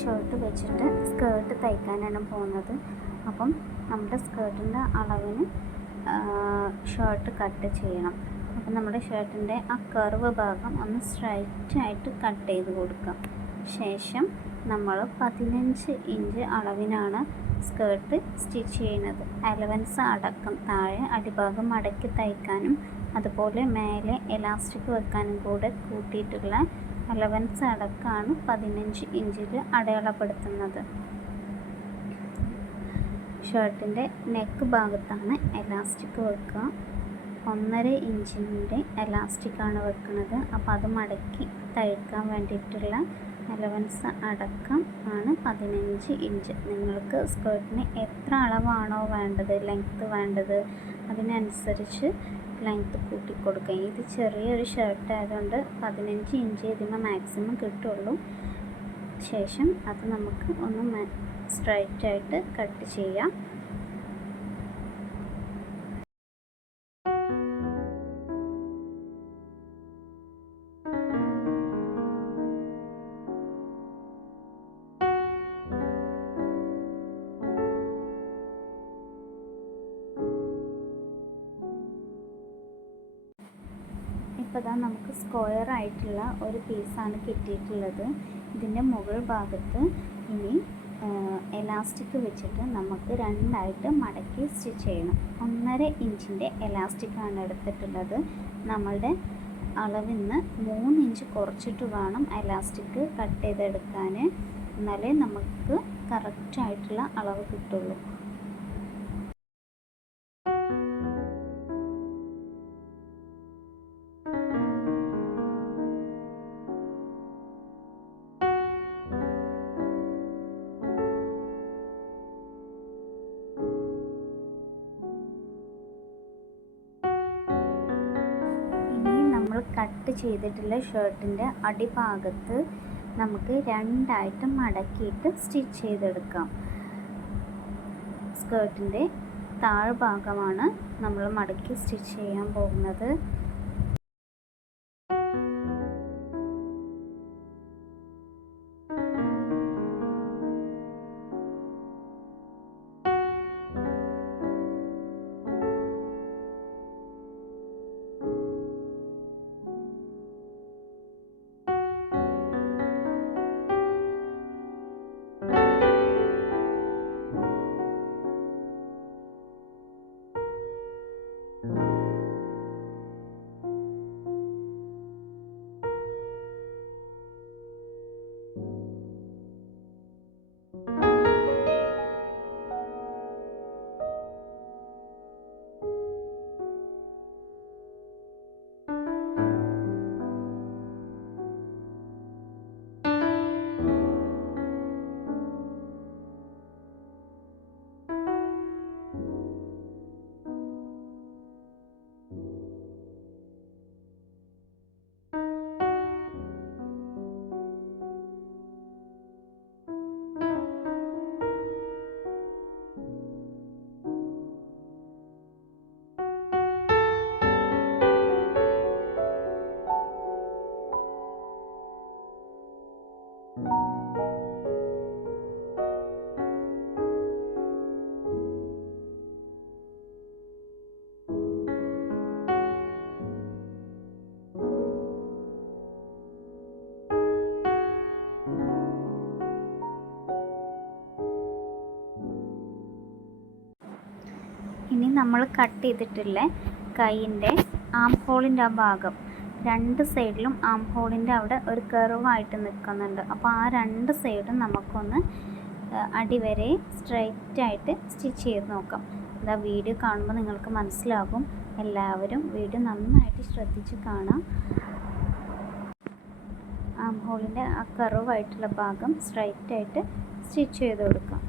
Shirt വെച്ചിട്ട് skirt തയ്ക്കാനാണ് പോകുന്നത്. അപ്പം നമ്മുടെ സ്കേർട്ടിൻ്റെ അളവിന് ഷർട്ട് കട്ട് ചെയ്യണം. അപ്പം നമ്മുടെ ഷർട്ടിൻ്റെ ആ കർവ് ഭാഗം ഒന്ന് സ്ട്രൈറ്റായിട്ട് കട്ട് ചെയ്ത് കൊടുക്കാം. ശേഷം നമ്മൾ 15 ഇഞ്ച് അളവിനാണ് സ്കേർട്ട് സ്റ്റിച്ച് ചെയ്യുന്നത്. അലവൻസ് അടക്കം താഴെ അടിഭാഗം മടക്കി തയ്ക്കാനും അതുപോലെ മേലെ എലാസ്റ്റിക് വെക്കാനും കൂടെ കൂട്ടിയിട്ടുള്ള അലവൻസ് അടക്കമാണ് 15 ഇഞ്ചിൽ അടയാളപ്പെടുത്തുന്നത്. ഷർട്ടിൻ്റെ നെക്ക് ഭാഗത്താണ് എലാസ്റ്റിക് വെക്കുക. 1.5 ഇഞ്ചിൻ്റെ എലാസ്റ്റിക്കാണ് വെക്കുന്നത്. അപ്പോൾ അത് മടക്കി തയ്ക്കാൻ വേണ്ടിയിട്ടുള്ള അലവൻസ് അടക്കം ആണ് 15 ഇഞ്ച്. നിങ്ങൾക്ക് സ്കേർട്ടിന് എത്ര അളവാണോ വേണ്ടത്, ലെങ്ത്ത് വേണ്ടത്, അതിനനുസരിച്ച് ലെങ്ത്ത് കൂട്ടിക്കൊടുക്കുക. ഇത് ചെറിയൊരു ഷർട്ട് ആയതുകൊണ്ട് 15 ഇഞ്ച് ഇതിന് മാക്സിമം കിട്ടുള്ളൂ. ശേഷം അത് നമുക്ക് ഒന്ന് സ്ട്രൈറ്റായിട്ട് കട്ട് ചെയ്യാം. ഇപ്പോൾ ഇതാ നമുക്ക് സ്ക്വയർ ആയിട്ടുള്ള ഒരു പീസാണ് കിട്ടിയിട്ടുള്ളത്. ഇതിൻ്റെ മുകൾ ഭാഗത്ത് ഇനി എലാസ്റ്റിക് വെച്ചിട്ട് നമുക്ക് രണ്ടായിട്ട് മടക്കി സ്റ്റിച്ച് ചെയ്യണം. 1.5 ഇഞ്ചിൻ്റെ എലാസ്റ്റിക്കാണ് എടുത്തിട്ടുള്ളത്. നമ്മളുടെ അളവിൽ നിന്ന് 3 ഇഞ്ച് കുറച്ചിട്ട് വേണം എലാസ്റ്റിക് കട്ട് ചെയ്തെടുക്കാൻ. എന്നാലേ നമുക്ക് കറക്റ്റായിട്ടുള്ള അളവ് കിട്ടുള്ളൂ. കട്ട് ചെയ്തിട്ടുള്ള ഷർട്ടിൻ്റെ അടിഭാഗത്ത് നമുക്ക് രണ്ടായിട്ട് മടക്കിയിട്ട് സ്റ്റിച്ച് ചെയ്തെടുക്കാം. സ്കേർട്ടിൻ്റെ താഴ്ഭാഗമാണ് നമ്മൾ മടക്കി സ്റ്റിച്ച് ചെയ്യാൻ പോകുന്നത്. ഇനി നമ്മൾ കട്ട് ചെയ്തിട്ടുള്ള കൈയിൻ്റെ ആം ഹോളിൻ്റെ ആ ഭാഗം രണ്ട് സൈഡിലും ആം ഹോളിൻ്റെ അവിടെ ഒരു കർവായിട്ട് നിൽക്കുന്നുണ്ട്. അപ്പോൾ ആ രണ്ട് സൈഡും നമുക്കൊന്ന് അടിവരെ സ്ട്രൈറ്റായിട്ട് സ്റ്റിച്ച് ചെയ്ത് നോക്കാം. ഇതാ വീഡിയോ കാണുമ്പോൾ നിങ്ങൾക്ക് മനസ്സിലാകും. എല്ലാവരും വീഡിയോ നന്നായിട്ട് ശ്രദ്ധിച്ച് കാണാം. ആം ഹോളിൻ്റെ ആ കർവായിട്ടുള്ള ഭാഗം സ്ട്രൈറ്റായിട്ട് സ്റ്റിച്ച് ചെയ്ത് കൊടുക്കാം.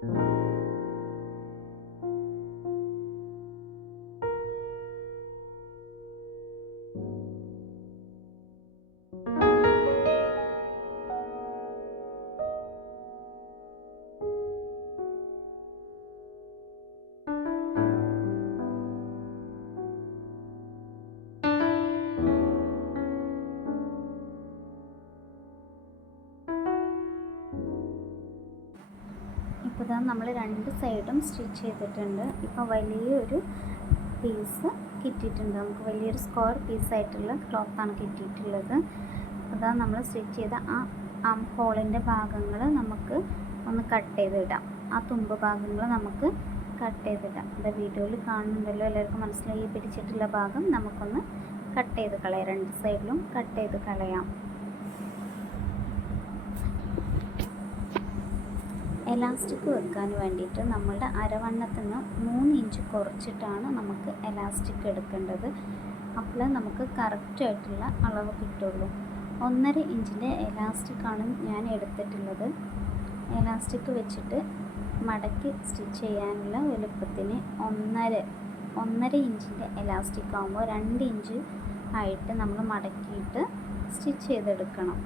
you നമ്മൾ 2 സൈഡും സ്റ്റിച്ച് ചെയ്തിട്ടുണ്ട്. ഇപ്പോൾ വലിയൊരു പീസ് കിട്ടിയിട്ടുണ്ട്. നമുക്ക് വലിയൊരു സ്ക്വയർ പീസായിട്ടുള്ള ക്ലോത്താണ് കിട്ടിയിട്ടുള്ളത്. അതാ നമ്മൾ സ്റ്റിച്ച് ചെയ്ത ആ ആം ഹോളിൻ്റെ ഭാഗങ്ങൾ നമുക്ക് ഒന്ന് കട്ട് ചെയ്തിടാം. ആ തുമ്പ് ഭാഗങ്ങൾ നമുക്ക് കട്ട് ചെയ്തിടാം. ഇത് വീഡിയോയിൽ കാണുന്നുണ്ടല്ലോ, എല്ലാവർക്കും മനസ്സിലായി. പിടിച്ചിട്ടുള്ള ഭാഗം നമുക്കൊന്ന് കട്ട് ചെയ്ത് കളയാം. 2 സൈഡിലും കട്ട് ചെയ്ത് കളയാം. എലാസ്റ്റിക് വെക്കാൻ വേണ്ടിയിട്ട് നമ്മളുടെ അരവണ്ണത്തിന് 3 ഇഞ്ച് കുറച്ചിട്ടാണ് നമുക്ക് എലാസ്റ്റിക് എടുക്കേണ്ടത്. അപ്പോൾ നമുക്ക് കറക്റ്റായിട്ടുള്ള അളവ് കിട്ടുള്ളൂ. 1.5 ഇഞ്ചിൻ്റെ എലാസ്റ്റിക്കാണ് ഞാൻ എടുത്തിട്ടുള്ളത്. എലാസ്റ്റിക് വെച്ചിട്ട് മടക്കി സ്റ്റിച്ച് ചെയ്യാനുള്ള വലുപ്പത്തിന് 1.5 ഇഞ്ചിൻ്റെ എലാസ്റ്റിക് ആകുമ്പോൾ 2 ഇഞ്ച് ആയിട്ട് നമ്മൾ മടക്കിയിട്ട് സ്റ്റിച്ച് ചെയ്തെടുക്കണം.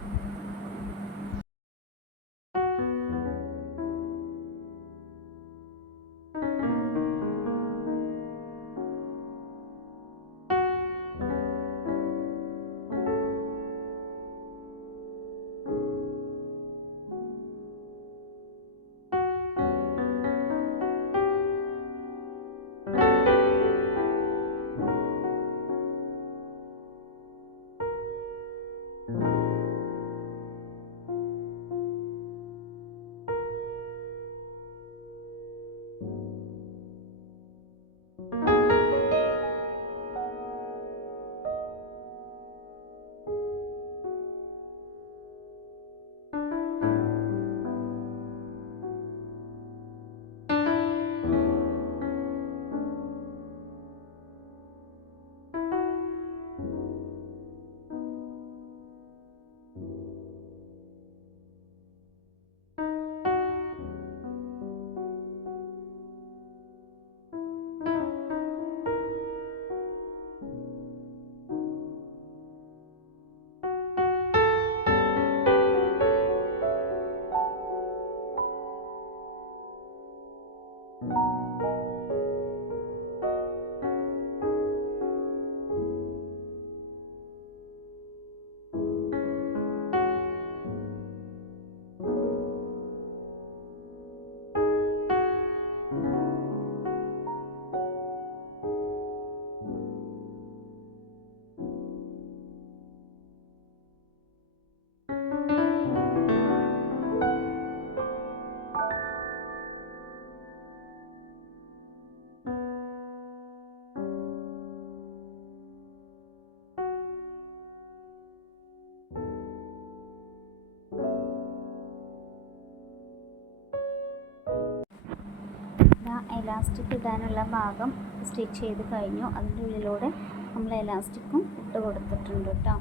എലാസ്റ്റിക് ഇടാനുള്ള ഭാഗം സ്റ്റിച്ച് ചെയ്ത് കഴിഞ്ഞു. അതിൻ്റെ ഉള്ളിലൂടെ നമ്മൾ എലാസ്റ്റിക്കും ഇട്ട് കൊടുത്തിട്ടുണ്ട് കേട്ടോ.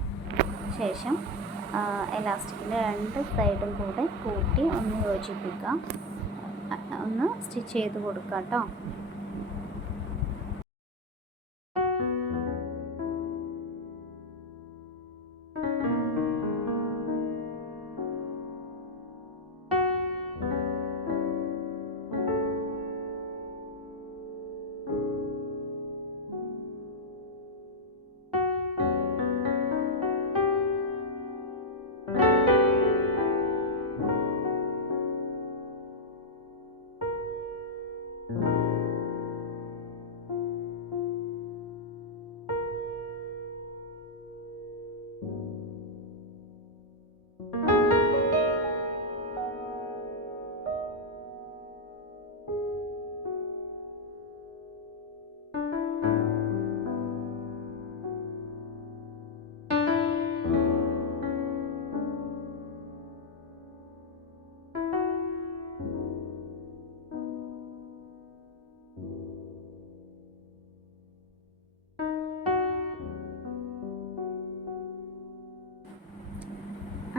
ശേഷം എലാസ്റ്റിക്കിൻ്റെ 2 സൈഡും കൂടെ കൂട്ടി ഒന്ന് യോജിപ്പിക്കാം. ഒന്ന് സ്റ്റിച്ച് ചെയ്ത് കൊടുക്കാം കേട്ടോ.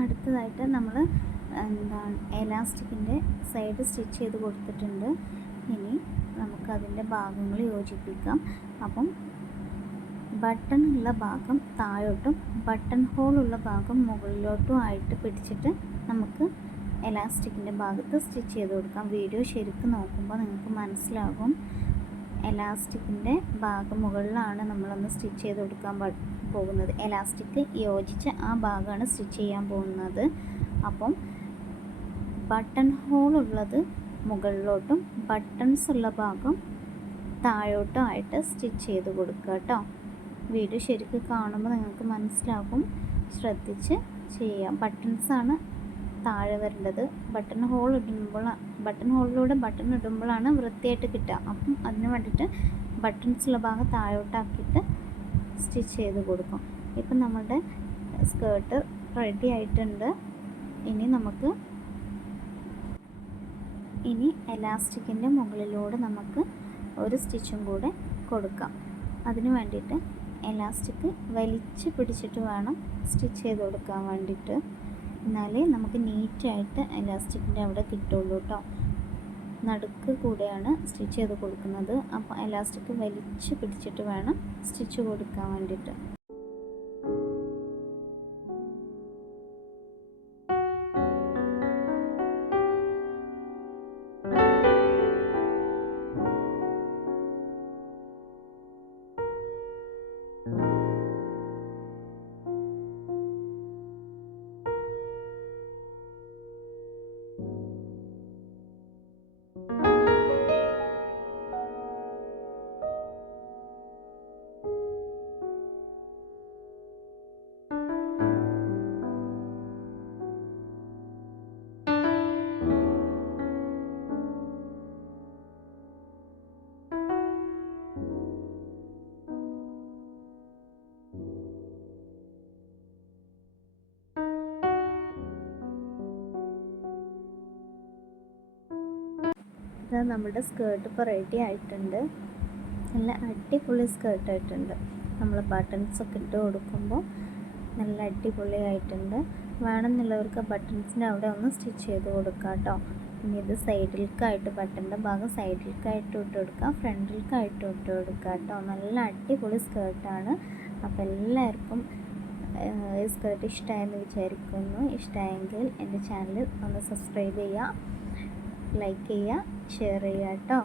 അടുത്തതായിട്ട് നമ്മൾ എലാസ്റ്റിക്കിൻ്റെ സൈഡ് സ്റ്റിച്ച് ചെയ്ത് കൊടുത്തിട്ടുണ്ട്. ഇനി നമുക്കതിൻ്റെ ഭാഗങ്ങൾ യോജിപ്പിക്കാം. അപ്പം ബട്ടൺ ഉള്ള ഭാഗം താഴോട്ടും ബട്ടൺ ഹോളുള്ള ഭാഗം മുകളിലോട്ടും ആയിട്ട് പിടിച്ചിട്ട് നമുക്ക് എലാസ്റ്റിക്കിൻ്റെ ഭാഗത്ത് സ്റ്റിച്ച് ചെയ്ത് കൊടുക്കാം. വീഡിയോ ശരിക്കും നോക്കുമ്പോൾ നിങ്ങൾക്ക് മനസ്സിലാകും. എലാസ്റ്റിക്കിൻ്റെ ഭാഗം മുകളിലാണ് നമ്മളൊന്ന് സ്റ്റിച്ച് ചെയ്ത് കൊടുക്കാൻ പോകുന്നത്. എലാസ്റ്റിക് യോജിച്ച് ആ ഭാഗമാണ് സ്റ്റിച്ച് ചെയ്യാൻ പോകുന്നത്. അപ്പം ബട്ടൺ ഹോൾ ഉള്ളത് മുകളിലോട്ടും ബട്ടൺസ് ഉള്ള ഭാഗം താഴോട്ടും ആയിട്ട് സ്റ്റിച്ച് ചെയ്ത് കൊടുക്കുക കേട്ടോ. വീഡിയോ ശരിക്കും കാണുമ്പോൾ നിങ്ങൾക്ക് മനസ്സിലാകും, ശ്രദ്ധിച്ച് ചെയ്യാം. ബട്ടൺസാണ് താഴെ വരേണ്ടത്. ബട്ടൺ ഹോളിലൂടെ ബട്ടൺ ഇടുമ്പോഴാണ് വൃത്തിയായിട്ട് കിട്ടുക. അപ്പം അതിന് വേണ്ടിയിട്ട് ബട്ടൺസുള്ള ഭാഗം താഴോട്ടാക്കിയിട്ട് സ്റ്റിച്ച് ചെയ്ത് കൊടുക്കും. ഇപ്പം നമ്മുടെ സ്കേർട്ട് റെഡി ആയിട്ടുണ്ട്. ഇനി എലാസ്റ്റിക്കിൻ്റെ മുകളിലൂടെ നമുക്ക് ഒരു സ്റ്റിച്ചും കൂടെ കൊടുക്കാം. അതിന് വേണ്ടിയിട്ട് എലാസ്റ്റിക് വലിച്ച് പിടിച്ചിട്ട് വേണം സ്റ്റിച്ച് ചെയ്ത് കൊടുക്കാൻ വേണ്ടിയിട്ട്. എന്നാലേ നമുക്ക് നീറ്റായിട്ട് എലാസ്റ്റിക്കിൻ്റെ അവിടെ കിട്ടുള്ളൂ കേട്ടോ. നടുക്ക് കൂടെയാണ് സ്റ്റിച്ച് ചെയ്ത് കൊടുക്കുന്നത്. അപ്പോൾ എലാസ്റ്റിക് വലിച്ച് പിടിച്ചിട്ട് വേണം സ്റ്റിച്ച് കൊടുക്കാൻ വേണ്ടിയിട്ട്. നമ്മുടെ സ്കേർട്ട് ഇപ്പോൾ റെഡി ആയിട്ടുണ്ട്. നല്ല അടിപൊളി സ്കേർട്ടായിട്ടുണ്ട്. നമ്മൾ ബട്ടൺസൊക്കെ ഇട്ട് കൊടുക്കുമ്പോൾ നല്ല അടിപൊളിയായിട്ടുണ്ട്. വേണമെന്നുള്ളവർക്ക് ബട്ടൺസിൻ്റെ അവിടെ ഒന്ന് സ്റ്റിച്ച് ചെയ്ത് കൊടുക്കാം കേട്ടോ. ഇനി ഇത് സൈഡിലേക്കായിട്ട് ബട്ടൻ്റെ ഭാഗം സൈഡിലേക്കായിട്ട് ഇട്ട് കൊടുക്കാം, ഫ്രണ്ടിലേക്കായിട്ട് ഇട്ട് കൊടുക്കാം കേട്ടോ. നല്ല അടിപൊളി സ്കേർട്ടാണ്. അപ്പോൾ എല്ലാവർക്കും ഈ സ്കേർട്ട് ഇഷ്ടമായെന്ന് വിചാരിക്കുന്നു. ഇഷ്ടമായെങ്കിൽ എൻ്റെ ചാനൽ ഒന്ന് സബ്സ്ക്രൈബ് ചെയ്യുക, ലൈക്ക് ചെയ്യുക, ഷെയർ ചെയ്യുക കേട്ടോ.